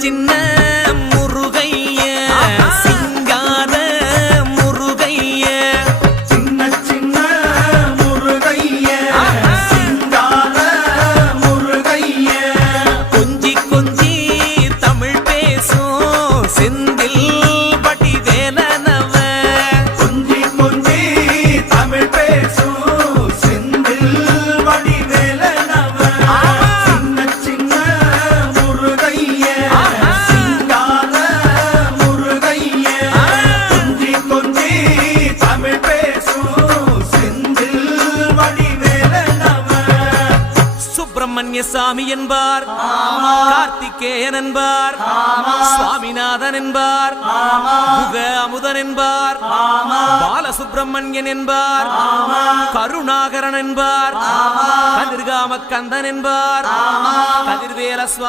சின்ன முருகைய சிங்கார முருகைய சின்ன சின்ன முருகைய சிங்கார முருகைய கொஞ்சி கொஞ்சி தமிழ் பேசும் செந்தில் பட்டி வேலனவ கொஞ்சி கொஞ்சி தமிழ் பேசும் செந்தில் படி வேலனவ சின்ன சின்ன முருகைய சிங்கார முருகைய கொஞ்சி கொஞ்சி தமிழ் பேசும் செந்தில் படி வேலனவ சுப்பிரமணிய சாமி என்பார் கார்த்திகேயன் என்பார் சுவாமிநாதன் என்பார் முக அமுதன் என்பார் பாலசுப்பிரமணியன் என்பார் கருணாகரன் என்பார் கதிர்காம கந்தன் என்பார் கதிர்வேல சுவாமி